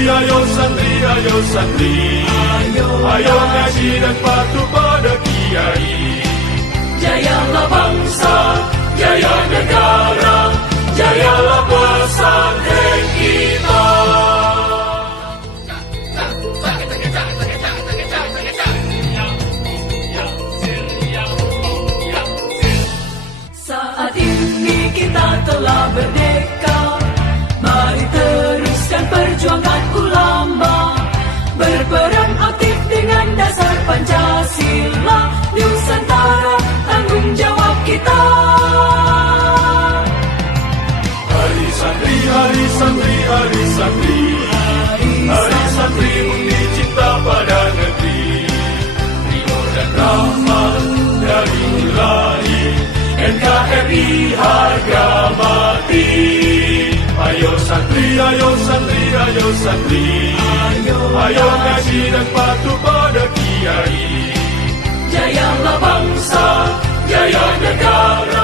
ayo santri, ayo santri. Ayo ngaji dan patuh pada kiai. Jayalah bangsa, jaya negara, jayalah pesantren kita. Saat ini kita telah merdeka, mari teruskan perjuangan ulama, berperan aktif dengan dasar Pancasila, Nusantara tanggung jawab kita. Hari santri, hari santri, hari santri. Hari santri bukti cinta pada negeri. Ridho dan rahmat dari Ilahi, NKRI harga mati. Ayo santri, ayo santri, ayo santri. Ayo ngaji dan patuh pada kiai. Jayalah bangsa, Jaya negara,